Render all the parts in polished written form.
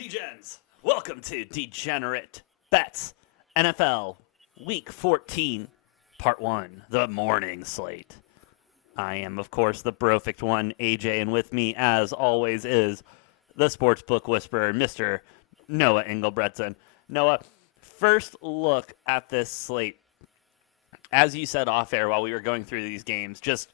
Degens? Welcome to Degenerate Bets NFL Week 14, Part 1, the morning slate. I am, of course, the perfect one, AJ, and with me, as always, is the sportsbook whisperer, Mr. Noah Engelbretson. Noah, first look at this slate. As you said off air while we were going through these games, just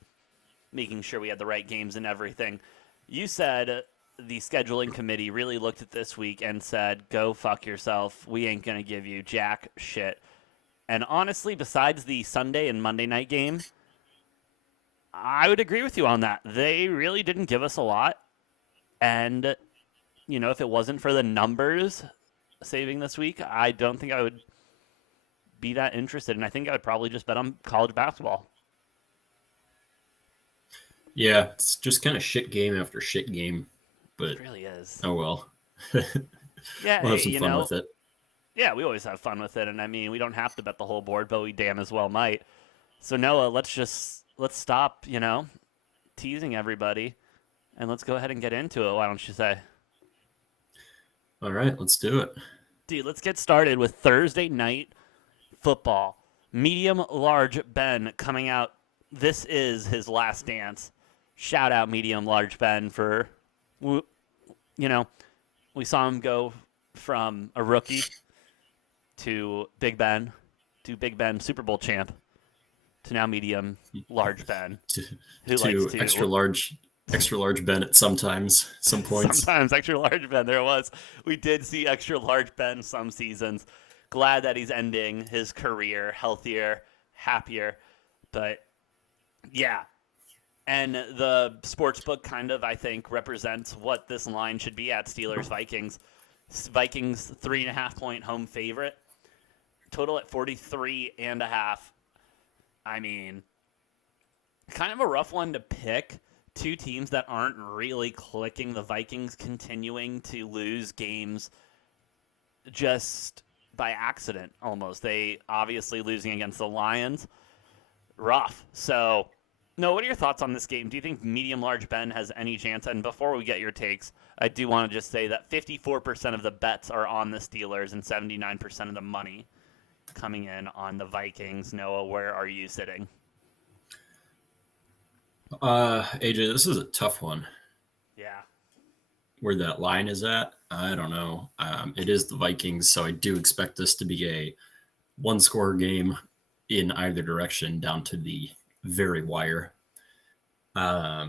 making sure we had the right games and everything, you said the scheduling committee really looked at this week and said, go fuck yourself. We ain't going to give you jack shit. And honestly, besides the Sunday and Monday night game, I would agree with you on that. They really didn't give us a lot. And, you know, if it wasn't for the numbers saving this week, I don't think I would be that interested. And I think I would probably just bet on college basketball. Yeah, it's just kind of shit game after shit game. But it really is. Oh, well. Yeah, we'll have some fun with it. Yeah, we always have fun with it. And, I mean, we don't have to bet the whole board, but we damn as well might. So, Noah, let's stop, teasing everybody, and let's go ahead and get into it. Why don't you say? All right, let's do it. Dude, let's get started with Thursday night football. Medium large Ben coming out. This is his last dance. Shout out medium large Ben for, we saw him go from a rookie to Big Ben, Super Bowl champ, to now medium large Ben, who likes to extra large Ben at some points. Sometimes extra large Ben. There it was. We did see extra large Ben some seasons. Glad that he's ending his career healthier, happier, but yeah. And the sportsbook kind of, I think, represents what this line should be at. Steelers-Vikings. Vikings 3.5-point home favorite. Total at 43.5. I mean, kind of a rough one to pick. Two teams that aren't really clicking. The Vikings continuing to lose games just by accident almost. They obviously losing against the Lions. Rough. So, no, what are your thoughts on this game? Do you think medium-large Ben has any chance? And before we get your takes, I do want to just say that 54% of the bets are on the Steelers and 79% of the money coming in on the Vikings. Noah, where are you sitting? AJ, this is a tough one. Yeah. Where that line is at, I don't know. It is the Vikings, so I do expect this to be a one-score game in either direction down to the very wire. I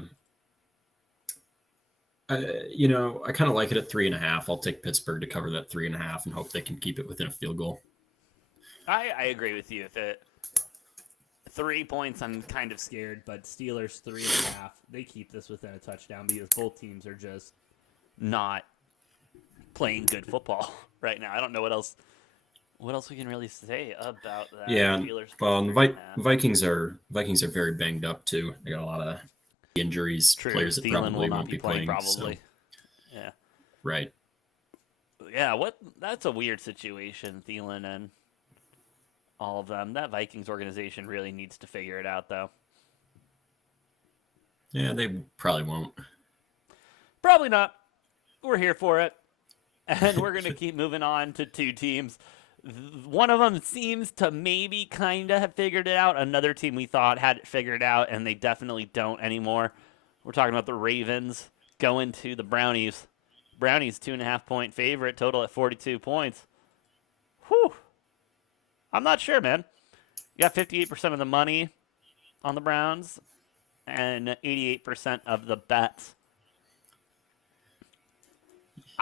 kind of like it at 3.5. I'll take Pittsburgh to cover that 3.5 and hope they can keep it within a field goal. I agree with you. If it 3 points, I'm kind of scared, but Steelers 3.5, they keep this within a touchdown because both teams are just not playing good football right now. I don't know what else we can really say about that. Yeah, Steelers well, the Vikings are very banged up too. They got a lot of injuries, True. players that Thielen probably will not won't be playing. Probably. So. Yeah. Right. Yeah, that's a weird situation, Thielen and all of them. That Vikings organization really needs to figure it out, though. Yeah, they probably won't. Probably not. We're here for it. And we're going to keep moving on to two teams. One of them seems to maybe kind of have figured it out. Another team we thought had it figured out, and they definitely don't anymore. We're talking about the Ravens going to the Brownies. Brownies 2.5-point favorite, total at 42 points. Whew. I'm not sure, man. You got 58% of the money on the Browns and 88% of the bets.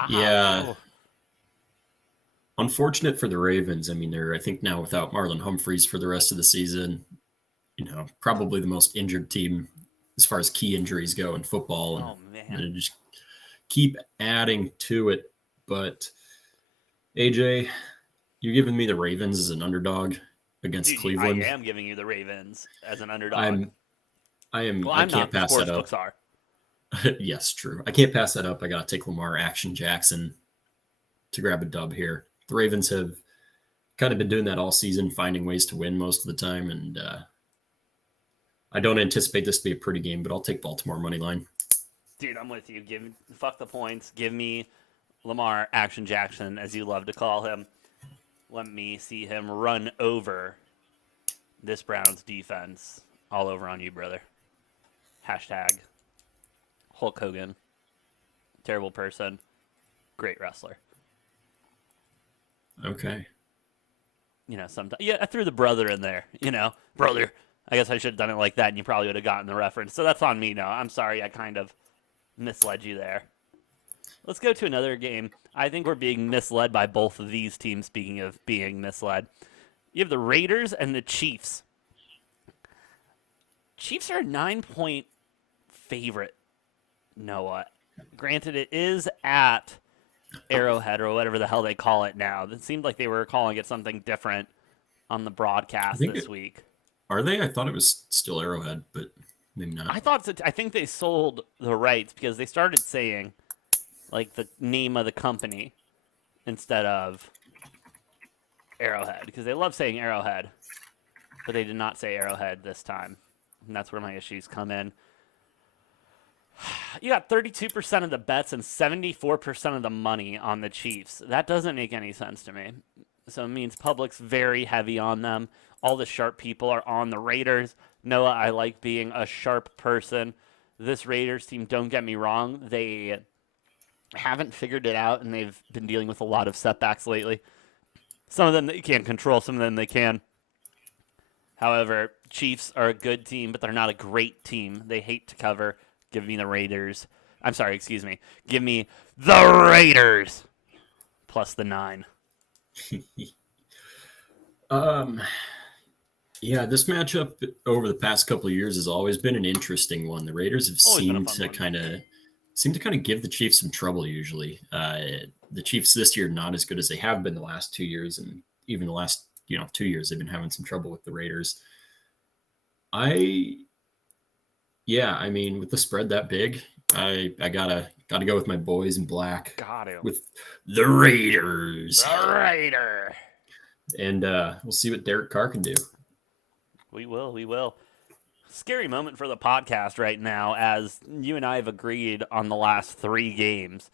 Yeah. Unfortunate for the Ravens. I mean, they're, I think, now without Marlon Humphreys for the rest of the season. Probably the most injured team as far as key injuries go in football. Oh, man. And just keep adding to it. But, AJ, you're giving me the Ravens as an underdog against Cleveland. I am giving you the Ravens as an underdog. I can't pass that up. Yes, true. I can't pass that up. I got to take Lamar Action Jackson to grab a dub here. The Ravens have kind of been doing that all season, finding ways to win most of the time, and I don't anticipate this to be a pretty game, but I'll take Baltimore money line. Dude, I'm with you. Fuck the points. Give me Lamar Action Jackson, as you love to call him. Let me see him run over this Browns defense. All over on you, brother. Hashtag Hulk Hogan. Terrible person. Great wrestler. Okay. Sometimes. Yeah, I threw the brother in there. Brother. I guess I should have done it like that, and you probably would have gotten the reference. So that's on me now. I'm sorry I kind of misled you there. Let's go to another game. I think we're being misled by both of these teams, speaking of being misled. You have the Raiders and the Chiefs. Chiefs are a 9-point favorite, Noah. Granted, it is at Arrowhead or whatever the hell they call it now. It seemed like they were calling it something different on the broadcast this week. Are they? I thought it was still Arrowhead, but maybe not. I think they sold the rights because they started saying like the name of the company instead of Arrowhead because they love saying Arrowhead, but they did not say Arrowhead this time. And that's where my issues come in. You got 32% of the bets and 74% of the money on the Chiefs. That doesn't make any sense to me. So it means public's very heavy on them. All the sharp people are on the Raiders. Noah, I like being a sharp person. This Raiders team, don't get me wrong, they haven't figured it out, and they've been dealing with a lot of setbacks lately. Some of them they can't control, some of them they can. However, Chiefs are a good team, but they're not a great team. They hate to cover. Give me the Raiders. I'm sorry, excuse me. Give me the Raiders plus the 9. Yeah, this matchup over the past couple of years has always been an interesting one. The Raiders have seemed to kind of give the Chiefs some trouble usually. The Chiefs this year not as good as they have been the last 2 years, and even the last 2 years they've been having some trouble with the Raiders. I mean, with the spread that big, I gotta go with my boys in black. Got it. With the Raiders. The Raider. And we'll see what Derek Carr can do. We will. Scary moment for the podcast right now, as you and I have agreed on the last 3 games.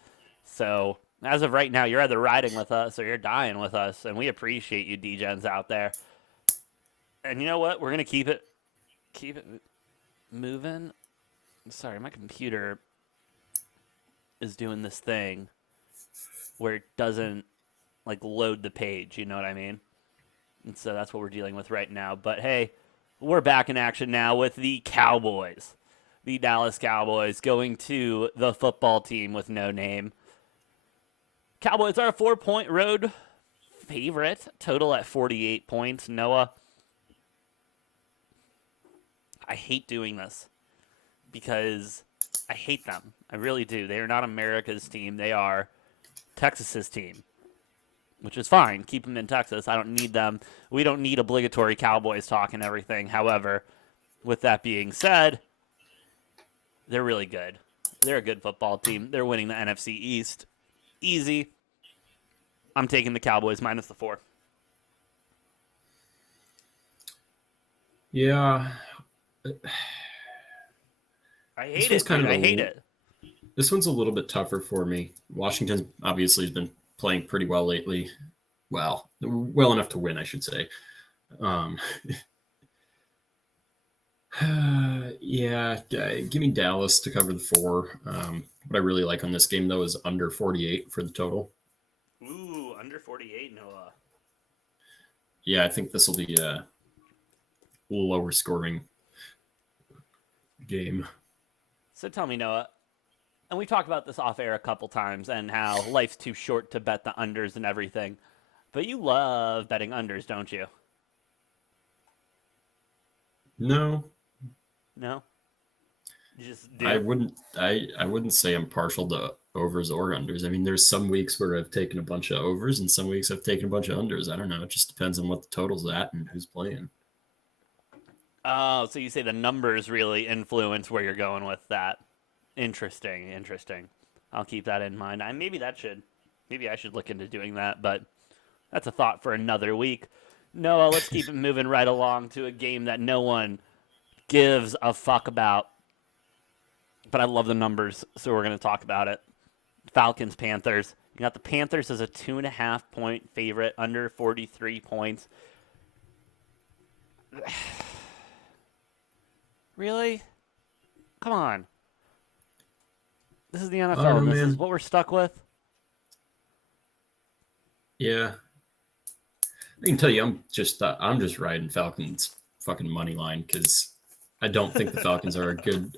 So as of right now, you're either riding with us or you're dying with us, and we appreciate you, Degens out there. And you know what? We're gonna keep it moving. Sorry, my computer is doing this thing where it doesn't load the page, you know what I mean? And so that's what we're dealing with right now. But hey, we're back in action now with the Cowboys. The Dallas Cowboys going to the football team with no name. Cowboys are a 4-point road favorite, total at 48 points. Noah, I hate doing this because I hate them. I really do. They are not America's team. They are Texas's team, which is fine. Keep them in Texas. I don't need them. We don't need obligatory Cowboys talk and everything. However, with that being said, they're really good. They're a good football team. They're winning the NFC East. Easy. I'm taking the Cowboys minus the 4. Yeah. I hate it. I hate it. This one's a little bit tougher for me. Washington obviously has been playing pretty well lately. Well enough to win, I should say. Give me Dallas to cover the 4. What I really like on this game, though, is under 48 for the total. Ooh, under 48, Noah. Yeah, I think this will be a lower scoring game. So tell me, Noah, and we talked about this off air a couple times and how life's too short to bet the unders and everything, but you love betting unders, don't you? No. You just do? I wouldn't say I'm partial to overs or unders. I mean, there's some weeks where I've taken a bunch of overs and some weeks I've taken a bunch of unders. I don't know. It just depends on what the total's at and who's playing. Oh, so you say the numbers really influence where you're going with that. Interesting. I'll keep that in mind. Maybe I should look into doing that, but that's a thought for another week. Noah, let's keep it moving right along to a game that no one gives a fuck about. But I love the numbers, so we're going to talk about it. Falcons, Panthers. You got the Panthers as a 2.5-point favorite, under 43 points. Really? Come on. This is the NFL, know, and this man. is what we're stuck with? Yeah. I can tell you, I'm just riding Falcons fucking money line because I don't think the Falcons are a good.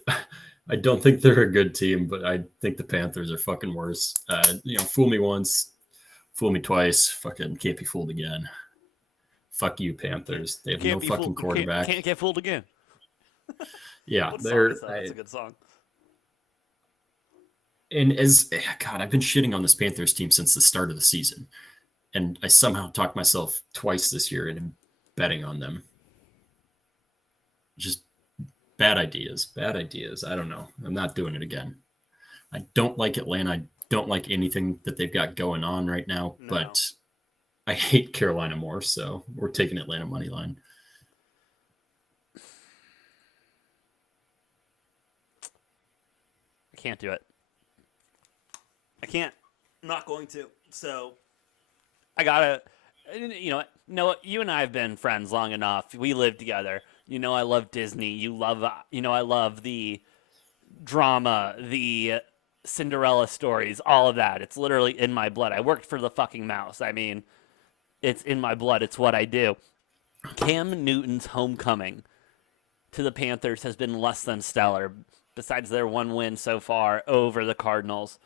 I don't think they're a good team, but I think the Panthers are fucking worse. Fool me once, fool me twice. Fucking can't be fooled again. Fuck you, Panthers. They have no fucking quarterback. Can't get fooled again. Yeah, what song is that? That's a good song. And I've been shitting on this Panthers team since the start of the season. And I somehow talked myself twice this year into betting on them. Just bad ideas. I don't know. I'm not doing it again. I don't like Atlanta. I don't like anything that they've got going on right now. No. But I hate Carolina more, so we're taking Atlanta money line. I can't do it. I can't. I'm not going to. So I gotta, Noah, you and I have been friends long enough. We live together. I love Disney. I love the drama, the Cinderella stories, all of that. It's literally in my blood. I worked for the fucking mouse. I mean, it's in my blood. It's what I do. Cam Newton's homecoming to the Panthers has been less than stellar, besides their one win so far over the Cardinals.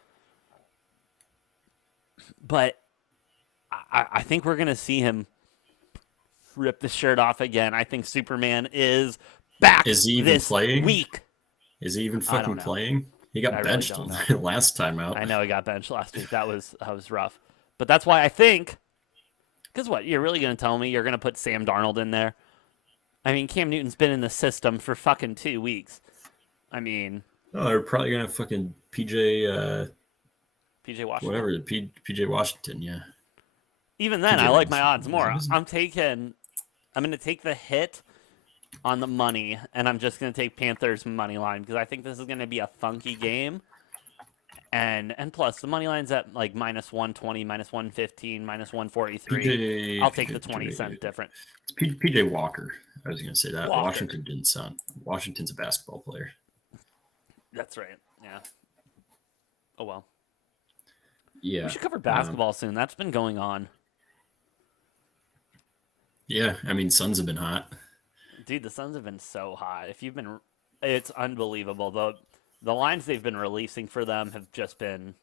But I think we're going to see him rip the shirt off again. I think Superman is back Is he even this playing? Week. Is he even fucking playing? He got benched last time out. I know he got benched last week. That was rough. But that's why I think, because what, you're really going to tell me you're going to put Sam Darnold in there? I mean, Cam Newton's been in the system for fucking 2 weeks. I mean... Oh, they're probably going to have fucking PJ Washington. Whatever, PJ Washington, yeah. Even then, I like my odds more. I'm going to take the hit on the money, and I'm just going to take Panthers money line because I think this is going to be a funky game. And plus, the money line's at like minus 120, minus 115, minus 143. I'll take the 20-cent difference. PJ Walker. I was going to say that. Washington didn't sound. Washington's a basketball player. That's right. Yeah. Oh, well. Yeah. We should cover basketball soon. That's been going on. Yeah. I mean, Suns have been hot. Dude, the Suns have been so hot. It's unbelievable. The lines they've been releasing for them have just been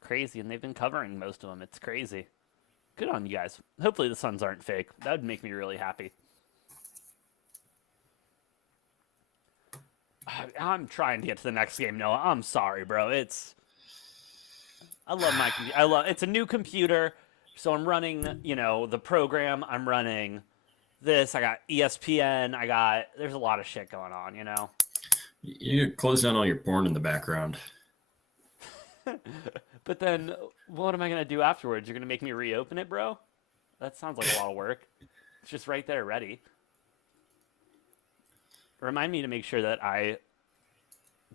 crazy, and they've been covering most of them. It's crazy. Good on you guys. Hopefully the Suns aren't fake. That would make me really happy. I'm trying to get to the next game, Noah. I'm sorry, bro. I love my computer. It's a new computer, so I'm running, the program. I'm running this. I got ESPN. There's a lot of shit going on, You close down all your porn in the background. But then, what am I going to do afterwards? You're going to make me reopen it, bro? That sounds like a lot of work. It's just right there, ready. Remind me to make sure that I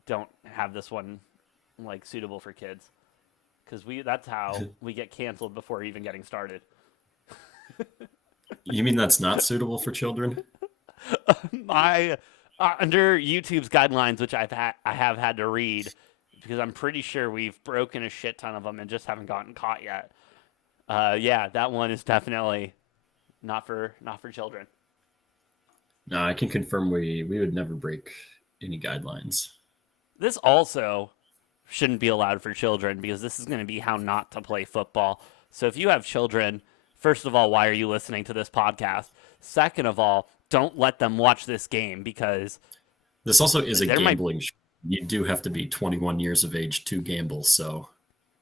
don't have this one, suitable for kids. Because that's how we get canceled before even getting started. You mean that's not suitable for children? Under YouTube's guidelines, which I have had to read, because I'm pretty sure we've broken a shit ton of them and just haven't gotten caught yet. Yeah, that one is definitely not for children. No, I can confirm we would never break any guidelines. This also shouldn't be allowed for children because this is going to be how not to play football. So if you have children, first of all, why are you listening to this podcast? Second of all, don't let them watch this game because this also is a gambling show. You do have to be 21 years of age to gamble, so.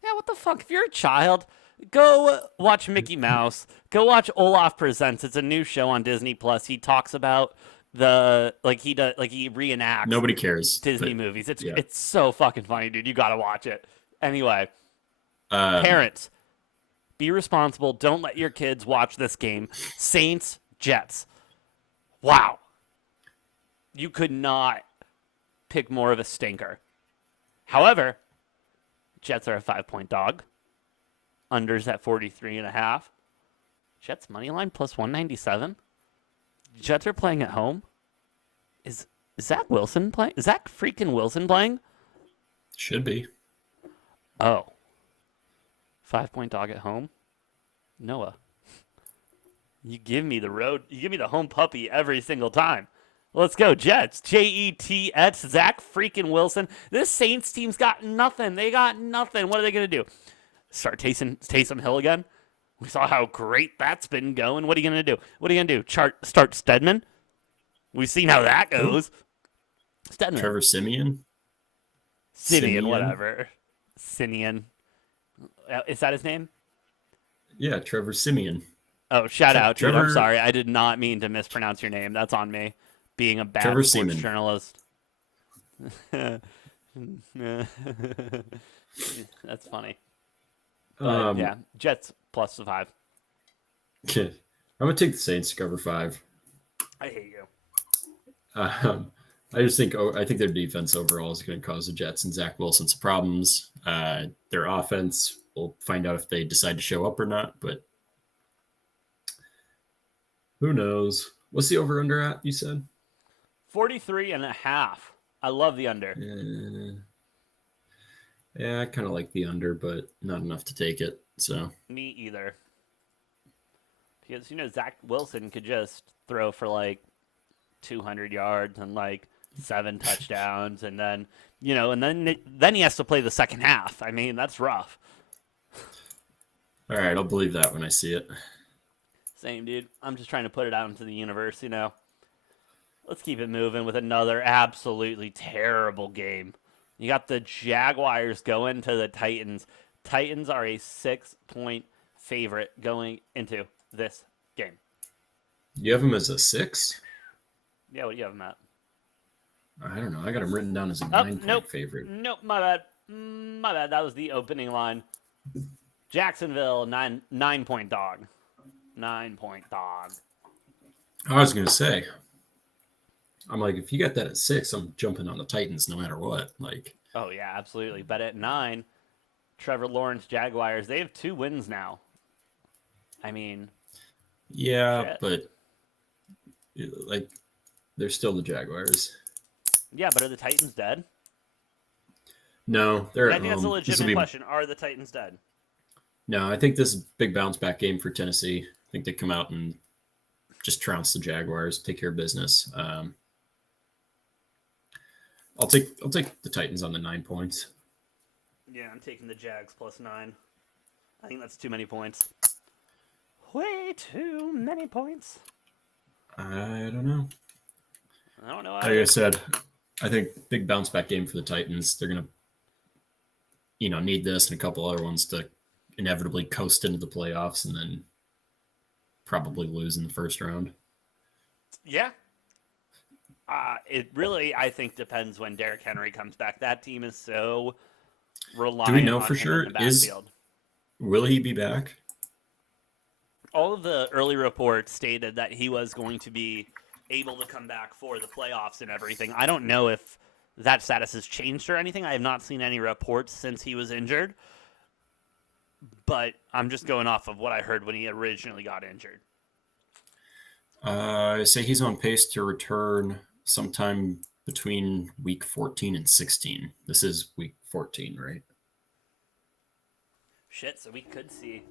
Yeah, what the fuck? If you're a child, go watch Mickey Mouse. Go watch Olaf Presents. It's a new show on Disney Plus. He talks about he reenacts. Nobody cares. Disney movies. It's so fucking funny, dude. You gotta watch it. Anyway, parents, be responsible. Don't let your kids watch this game. Saints, Jets. Wow. You could not pick more of a stinker. However, Jets are a 5-point dog. Unders at 43.5. Jets money line plus 197. Jets are playing at home. Is Zach Wilson playing? Is Zach freaking Wilson playing? Should be. Oh. 5-point dog at home. Noah. You give me the road. You give me the home puppy every single time. Let's go, Jets. Jets. Zach freaking Wilson. This Saints team's got nothing. They got nothing. What are they going to do? Start Taysom Hill again? We saw how great that's been going. What are you going to do? What are you going to do? Start Stedman? We've seen how that goes. Stedman. Trevor Siemian? Simeon, whatever. Simeon. Is that his name? Yeah, Trevor Siemian. Oh, shout out, Trevor... dude. I'm sorry. I did not mean to mispronounce your name. That's on me. Being a bad Trevor sports Seaman. journalist. That's funny. But, yeah, Jets plus the 5. I'm going to take the Saints to cover 5. I hate you. I think their defense overall is going to cause the Jets and Zach Wilson some problems. Their offense, we'll find out if they decide to show up or not, but who knows? What's the over-under at, you said? 43.5. I love the under. Yeah, I kind of like the under, but not enough to take it. So Me either. Because, Zach Wilson could just throw for like 200 yards and like 7 touchdowns, and then then he has to play the second half. I mean, that's rough. All right, I'll believe that when I see it. Same, dude. I'm just trying to put it out into the universe, Let's keep it moving with another absolutely terrible game. You got the Jaguars going to the Titans. Titans are a 6-point favorite going into this game. You have them as a 6? Yeah, what do you have them at? I don't know. I got them written down as a 9-point favorite. Nope, my bad. My bad. That was the opening line. Jacksonville, 9-point dog. 9-point dog. I was going to say, I'm like, if you got that at 6, I'm jumping on the Titans no matter what. Like, oh, yeah, absolutely. But at 9, Trevor Lawrence, Jaguars, they have 2 wins now. I mean, yeah, shit. But like, they're still the Jaguars. Yeah, but are the Titans dead? No, they're at I think that's a legitimate question. Are the Titans dead? No, I think this is a big bounce back game for Tennessee. I think they come out and just trounce the Jaguars, take care of business. I'll take the Titans on the 9 points. Yeah, I'm taking the Jags plus 9. I think that's too many points. Way too many points. I don't know. I don't know. Like I said, I think big bounce back game for the Titans. They're gonna, need this and a couple other ones to inevitably coast into the playoffs and then probably lose in the first round. Yeah. It really, I think, depends when Derrick Henry comes back. That team is so reliant. Do we know on for him sure? in the backfield. Will he be back? All of the early reports stated that he was going to be able to come back for the playoffs and everything. I don't know if that status has changed or anything. I have not seen any reports since he was injured. But I'm just going off of what I heard when he originally got injured. I say he's on pace to return sometime between week 14 and 16. This is week 14, right? Shit, so we could see.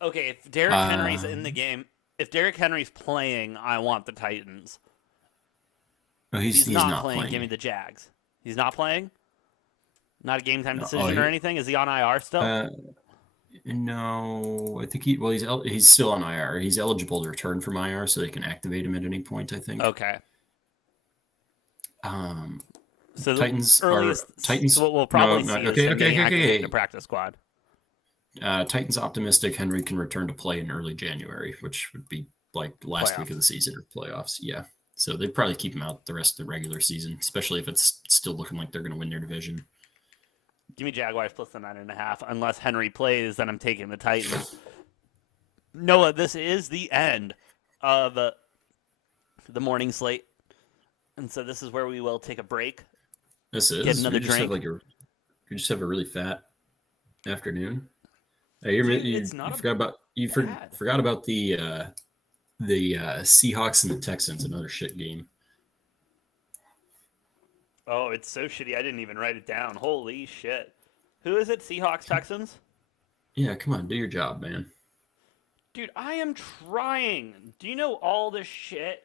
Okay, if Derrick Henry's in the game, if Derrick Henry's playing, I want the Titans. No, he's not playing. Give me the Jags. He's not playing? Not a game time decision or anything? Is he on IR still? No, I think he's still on IR. He's eligible to return from IR, so they can activate him at any point, I think. Okay. So Titans Titans. So what we'll probably see is okay. The practice squad. Titans optimistic Henry can return to play in early January, which would be like last week of the season or playoffs. Yeah. So they'd probably keep him out the rest of the regular season, especially if it's still looking like they're going to win their division. Give me Jaguars plus the 9.5. Unless Henry plays, then I'm taking the Titans. Noah, this is the end of the morning slate. And so this is where we will take a break. This is. Get another drink. You just have a really fat afternoon. forgot about the Seahawks and the Texans, another shit game. Oh, it's so shitty. I didn't even write it down. Holy shit. Who is it? Seahawks, Texans? Yeah, come on, do your job, man. Dude, I am trying. Do you know all the shit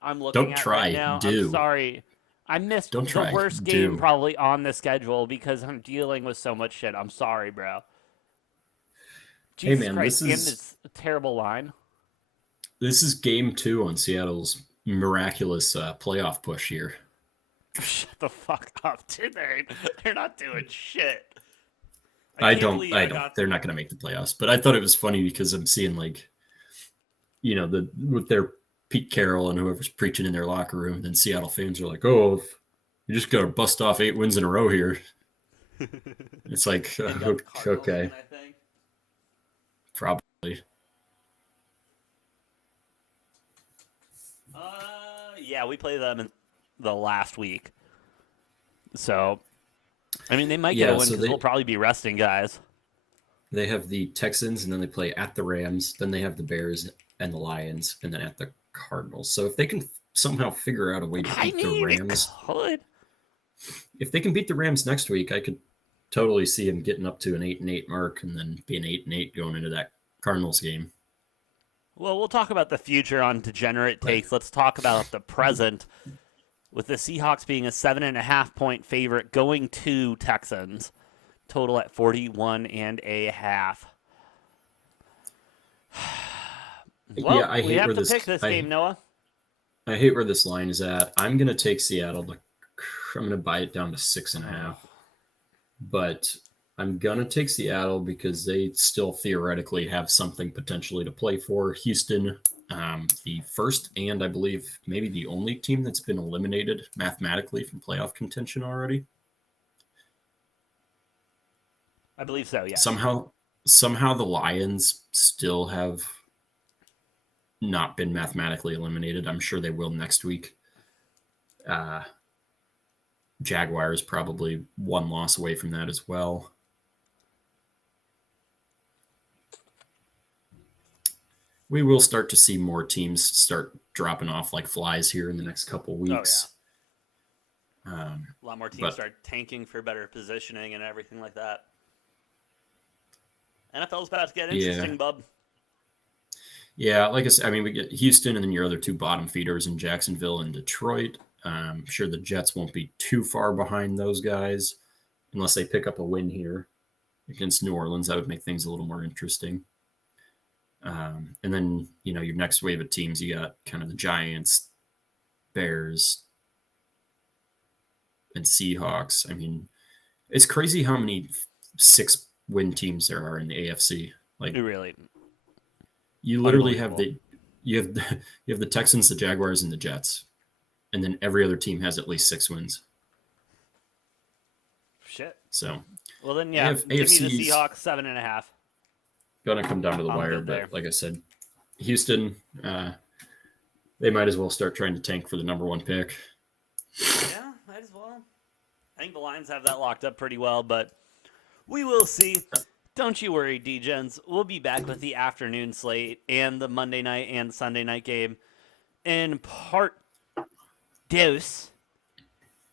I'm looking Don't at try, right now? do. I'm sorry. I missed Don't try, the worst do. game probably on the schedule because I'm dealing with so much shit. I'm sorry, bro. Jesus Hey man, Christ, and this terrible line. This is game 2 on Seattle's miraculous playoff push here. Shut the fuck up, dude. They're not doing shit. I don't. They're not going to make the playoffs. But I thought it was funny because I'm seeing with their Pete Carroll and whoever's preaching in their locker room, then Seattle fans are like, "Oh, you just got to bust off 8 wins in a row here." It's like, okay, I think. Probably. Yeah, we play them in the last week. So, I mean, they might get a win because they'll probably be resting guys. They have the Texans, and then they play at the Rams. Then they have the Bears and the Lions, and then at the Cardinals. So if they can somehow figure out a way to beat the Rams, if they can beat the Rams next week, I could totally see them getting up to an 8-8 mark, and then being 8-8 going into that Cardinals game. Well, we'll talk about the future on Degenerate Takes. Let's talk about the present, with the Seahawks being a 7.5-point favorite going to Texans. Total at 41.5. Well, yeah, we have to pick this game, Noah. I hate where this line is at. I'm going to take Seattle. I'm going to buy it down to 6.5. But I'm going to take Seattle because they still theoretically have something potentially to play for. Houston, the first and I believe maybe the only team that's been eliminated mathematically from playoff contention already. I believe so, yeah. Somehow the Lions still have not been mathematically eliminated. I'm sure they will next week. Jaguars probably one loss away from that as well. We will start to see more teams start dropping off like flies here in the next couple weeks. Oh, yeah. A lot more teams start tanking for better positioning and everything like that. NFL's about to get interesting, bub. Yeah, like I said, I mean, we get Houston and then your other two bottom feeders in Jacksonville and Detroit. I'm sure the Jets won't be too far behind those guys unless they pick up a win here against New Orleans. That would make things a little more interesting. And then, your next wave of teams, you got kind of the Giants, Bears, and Seahawks. I mean, it's crazy how many 6-win teams there are in the AFC. Like, you literally have you have the Texans, the Jaguars, and the Jets, and then every other team has at least 6 wins. Shit. So, well then, yeah, give me the Seahawks 7.5. Gonna come down to the wire, but like I said, Houston, they might as well start trying to tank for the number 1 pick. Yeah, might as well. I think the Lions have that locked up pretty well, but we will see. Don't you worry, D-Gens. We'll be back with the afternoon slate and the Monday night and Sunday night game in part dose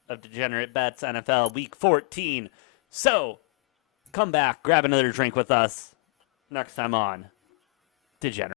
of Degenerate Bets NFL Week 14. So, come back, grab another drink with us next time on Degenerate.